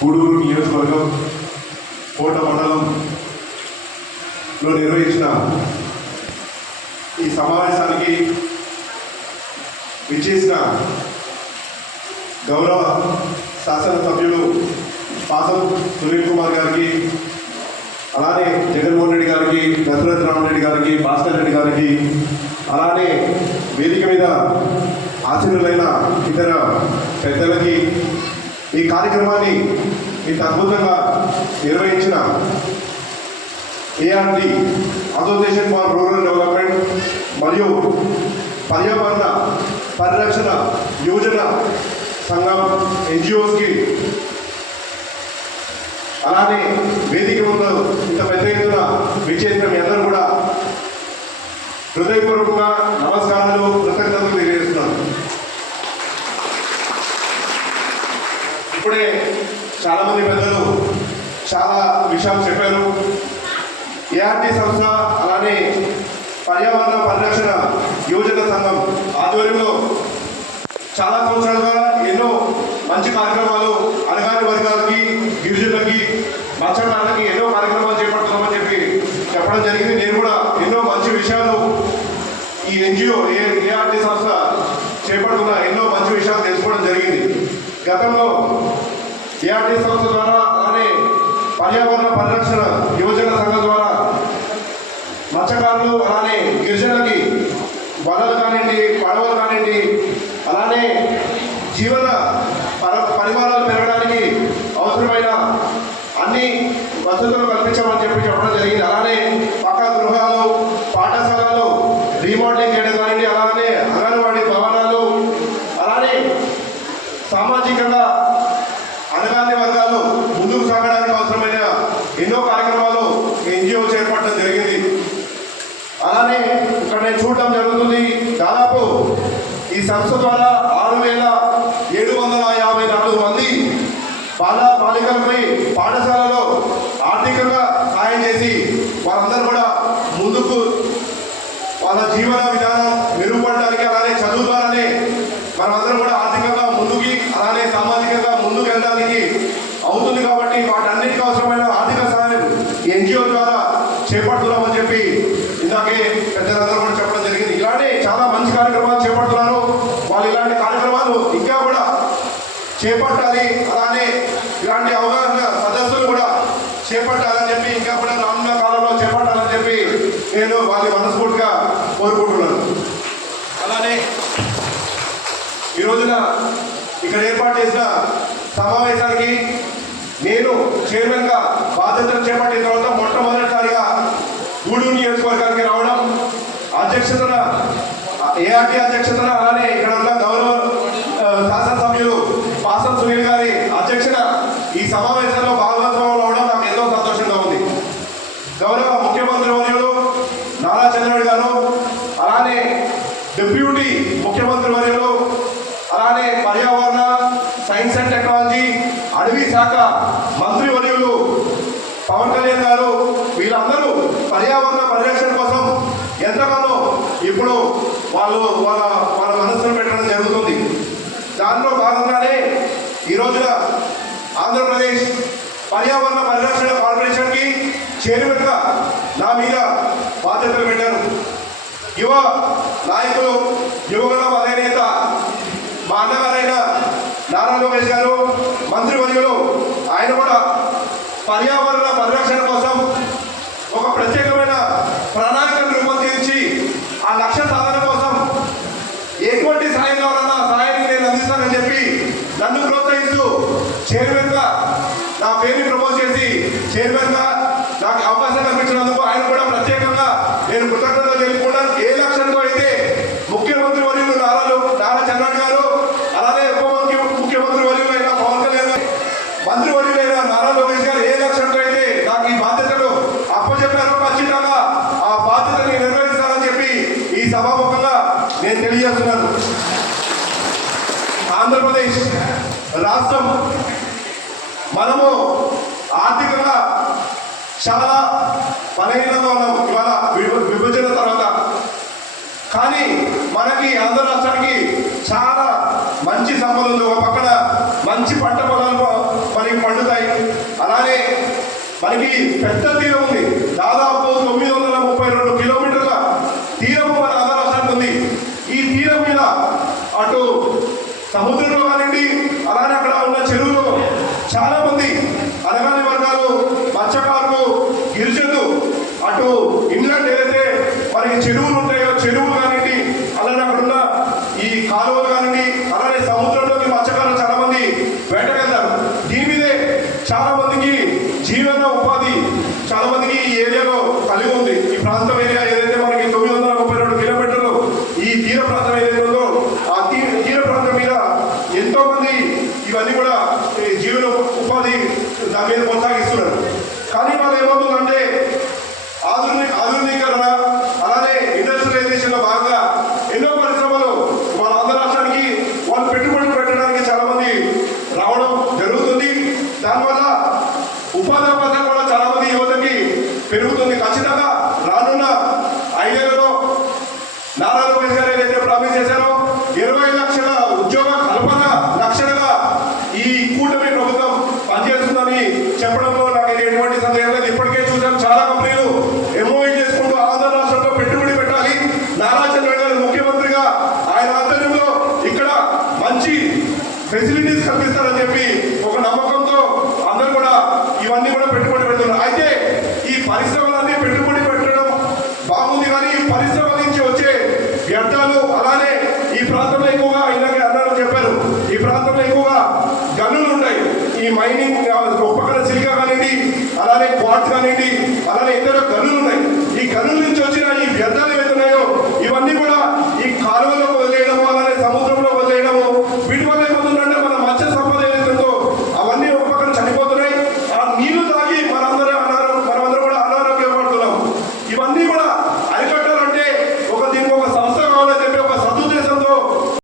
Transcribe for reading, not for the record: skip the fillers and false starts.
గూడూరు నియోజకవర్గం కోట మండలంలో నిర్వహించిన ఈ సమావేశానికి విచ్చేసిన గౌరవ శాసనసభ్యులు పాసం సునీల్ కుమార్ గారికి, అలానే జగన్మోహన్ రెడ్డి గారికి, దశరథ రామరెడ్డి గారికి, భాస్కర్ రెడ్డి గారికి, అలానే వేదిక మీద ఆశీనులైన ఇతర పెద్దలకి, ఈ కార్యక్రమాన్ని ఇంత అద్భుతంగా నిర్వహించిన ARD association for rural development మరియు పర్యావరణ పరిరక్షణ యోజన సంఘం ఎన్జిఓస్కి, అలానే వేదిక ముందు ఇంత పెద్ద ఎత్తున విచ్చేసిన మీ అందరూ కూడా హృదయపూర్వకంగా నమస్కారాలు, కృతజ్ఞతలు తెలియజేస్తున్నాను. ఇప్పుడే చాలామంది పెద్దలు చాలా విషయాలు చెప్పారు. ఏఆర్టీ సంస్థ అలానే పర్యావరణ పరిరక్షణ యోజన సంఘం ఆధ్వర్యంలో చాలా సంవత్సరాలుగా ఎన్నో మంచి కార్యక్రమాలు అణగారిన వర్గాలకి, గిరిజనులకి, మత్స్యకారులకి ఎన్నో కార్యక్రమాలు చేపడుతున్నామని చెప్పడం జరిగింది. నేను కూడా ఎన్నో మంచి విషయాలు ఈ ఎన్జిఓ ఏఆర్టీ సంస్థ చేపడుతున్న ఎన్నో మంచి విషయాలు తెలుసుకోవడం జరిగింది. గతంలో ఏఆర్టీ సంస్థ ద్వారా అలానే పర్యావరణ పరిరక్షణ యోజన సంఘం ద్వారా మత్స్యకారులు అలానే గిరిజనులకి వలలు కానివ్వండి, పడవలు కానివ్వండి, అలానే జీవన పరిమాణాలు పెరగడానికి అవసరమైన అన్ని వసతులు కల్పించామని చెప్పడం జరిగింది. అలానే పక్క గృహాలు, పాఠశాలలు రీమోడలింగ్ చేయడం కానివ్వండి, అలానే అంగన్వాడీ భవనాలు, అలానే సామాజికంగా అణగారిన వర్గాలు ముందుకు సాగడానికి అవసరమైన ఎన్నో కార్యక్రమాలు ఎన్జిఓ చేపట్టడం జరిగింది. అలానే ఇక్కడ నేను చూడటం జరుగుతుంది, దాదాపు ఈ సంస్థ ద్వారా 6,754 మంది బాలికలపై పాఠశాలలో ఆర్థికంగా సహాయం చేసి వారందరూ కూడా ముందుకు వాళ్ళ జీవన విధానం మెరుగుపడడానికి, అలానే చదువు ద్వారానే మనమందరం కూడా ఆర్థికంగా ముందుకి, అలానే సామాజికంగా ముందుకు వెళ్ళడానికి అవుతుంది. కాబట్టి వాటన్నిటికీ అవసరమైన ఆర్థిక సహాయం ఎన్జిఓ ద్వారా చేపడుతున్నామని చెప్పి ఇందాకే పెద్దలందరూ కూడా చెప్పడం జరిగింది. ఇలాంటి చాలా మంచి కార్యక్రమాలు చేపడుతున్నారు. వాళ్ళు ఇలాంటి కార్యక్రమాలు ఇంకా కూడా చేపట్టాలి, అలానే ఇలాంటి అవగాహన సదస్సులు కూడా చేపట్టాలని చెప్పి, ఇంకా కూడా రానున్న కాలంలో చేపట్టాలని చెప్పి నేను వాళ్ళని మనస్ఫూర్తిగా కోరుకుంటున్నాను. అలానే ఈ రోజున ఇక్కడ ఏర్పాటు చేసిన సమావేశానికి నేను చైర్మన్గా బాధ్యతలు చేపట్టిన తర్వాత మొట్టమొదటిసారిగా గూడూరు నియోజకవర్గానికి రావడం, అధ్యక్షతన ఏఆర్టీ అధ్యక్షతన, అలానే ఇక్కడ ఉన్న గౌరవ శాసనసభ్యులు పాసం సునీల్ గారి అధ్యక్షత ఈ సమావేశంలో భాగస్వాములు అవడం నాకు ఎంతో సంతోషంగా ఉంది. గౌరవ ముఖ్యమంత్రి వర్యులు నారా చంద్రబాబు గారు, అలానే డిప్యూటీ ముఖ్యమంత్రి వర్యులు, అలానే పర్యావరణ, సైన్స్ అండ్ టెక్నాలజీ, అడవి శాఖ మంత్రి వర్యులు పవన్ కళ్యాణ్ గారు, వీళ్ళందరూ పర్యావరణ పరిరక్షణ కోసం ఎంతగానో ఇప్పుడు వాళ్ళ మనసును పెట్టడం జరుగుతుంది. దానిలో భాగంగానే ఈ రోజున ఆంధ్రప్రదేశ్ పర్యావరణ పరిరక్షణ కార్పొరేషన్కి చైర్మన్గా నా మీద బాధ్యతలు పెట్టారు. యువ నాయకులు, యువగల అధినేత మా అన్నగారైన నారా లోకేష్ గారు, మంత్రివర్యులు, ఆయన కూడా పర్యావరణ పరిరక్షణ కోసం ఒక ప్రత్యేకమైన ప్రణాళికను రూపొందించి ఆ లక్ష్య సాధన కోసం ఎటువంటి సాయం కావాలన్నా సాయాన్ని నేను అందిస్తానని చెప్పి నన్ను ప్రోత్సహిస్తూ చైర్మన్గా నా పేరుని ప్రపోజ్ చేసి చైర్మన్గా నాకు అవకాశం కల్పించినందుకు ఆయన కూడా ప్రత్యేకంగా నేను కృతజ్ఞతలు తెలుపుకుంటాను. ఏ లక్ష్యంతో అయితే ముఖ్యమంత్రి వర్యులు నారా చంద్రబాబు గారు, అలానే ఉప ముఖ్యమంత్రి వర్యులు అయిన పవన్ కళ్యాణ్ గారు, మంత్రి వర్యులైన నారా లోకేష్ గారు ఏ లక్ష్యంతో అయితే నాకు ఈ బాధ్యతలు అప్పచెప్పారో ఖచ్చితంగా ఆ బాధ్యతని నిర్వహిస్తానని చెప్పి ఈ సభాముఖంగా నేను తెలియజేస్తున్నాను. ఆంధ్రప్రదేశ్ రాష్ట్రం మనము ఆర్థికంగా చాలా బలహీనంగా ఉన్నాం ఇవాళ విభజన తర్వాత. కానీ మనకి ఆంధ్ర రాష్ట్రానికి చాలా మంచి సంపద ఉంది. ఒక పక్కన మంచి పంట పొలాలు మన మనకి పండుతాయి. అలానే మనకి పెద్ద తీరం ఉంది, దాదాపు 932 కిలోమీటర్ల తీరము మన ఆంధ్ర రాష్ట్రానికి ఉంది. ఈ తీరం మీద అటు సముద్రంలో కానివ్వండి, అలానే అక్కడ ఉన్న చెరువులో చాలా మంది అనగాని వర్గాలు, మత్స్యకారులు, గిరిజనులు, అటు ఇంగ్లాండ్ ఏదైతే మనకి చెరువులు ఉంటాయో చెరువులు కానివ్వండి, అలానే అక్కడ ఉన్న ఈ కాలువలు కానివ్వండి, అలానే సముద్రంలోకి మత్స్యకారులు చాలా మంది వేటకెళ్తారు. దీని మీదే చాలా మందికి జీవన ఉపాధి చాలా మందికి ఈ ఏరియాలో కలిగి ఉంది. ఈ ప్రాంతం ఏరియా ఏదైతే మనకి 932 కిలోమీటర్లు ఈ తీర ప్రాంతం ఏదైతే ఉందో ఆ తీర ప్రాంతం మీద ఎంతో మంది ఇవన్నీ కూడా జీవన ఉపాధి దాని మీద కొనసాగిస్తున్నారు. కానీ వాళ్ళు ఏమవుతుందంటే ఆధునీకరణ అలానే ఇండస్ట్రియలైజేషన్ లో భాగంగా ఎన్నో పరిశ్రమలు మన ఆంధ్ర రాష్ట్రానికి వాళ్ళు పెట్టుబడులు పెట్టడానికి చాలా మంది రావడం జరుగుతుంది. దానివల్ల ఉపాధి అవకాశాలు కూడా చాలా మంది యువతకి పెరుగుతుంది. ఖచ్చితంగా రానున్న 5 ఏళ్లలో నారా లోకేష్ గారు ఏదైతే ప్రామిస్ చేశారో 20 లక్షల ఉద్యోగ కల్పన లక్షలుగా ఈ కూటమి ప్రభుత్వం పనిచేస్తుందని చెప్పడంలో నాకు ఎటువంటి సందేహం లేదు. ఇప్పటికే చూసాం చాలా కంపెనీలు ఎంఓఈ చేసుకుంటూ ఆంధ్ర రాష్ట్రంలో పెట్టుబడి పెట్టాలి, నారా చంద్రబాబు గారు ముఖ్యమంత్రిగా ఆయన ఆధ్వర్యంలో ఇక్కడ మంచి ఫెసిలిటీస్ కల్పిస్తారని చెప్పి ఒక నమ్మకంతో అందరూ కూడా ఇవన్నీ కూడా పెట్టుబడి పెడుతున్నారు. అయితే ఈ పరిశ్రమలన్నీ పెట్టుబడి పెట్టడం బాగుంది, కానీ ఈ పరిశ్రమల నుంచి వచ్చే వ్యర్థాలు అలానే ఈ ప్రాంతంలో ఎక్కువగా ఇలాగే అన్నారు చెప్పారు, ఈ ప్రాంతంలో ఎక్కువగా గనులు ఉంటాయి. ఈ మైనింగ్ ఒక పక్కన సిలికా కానివ్వండి, అలానే క్వార్ట్స్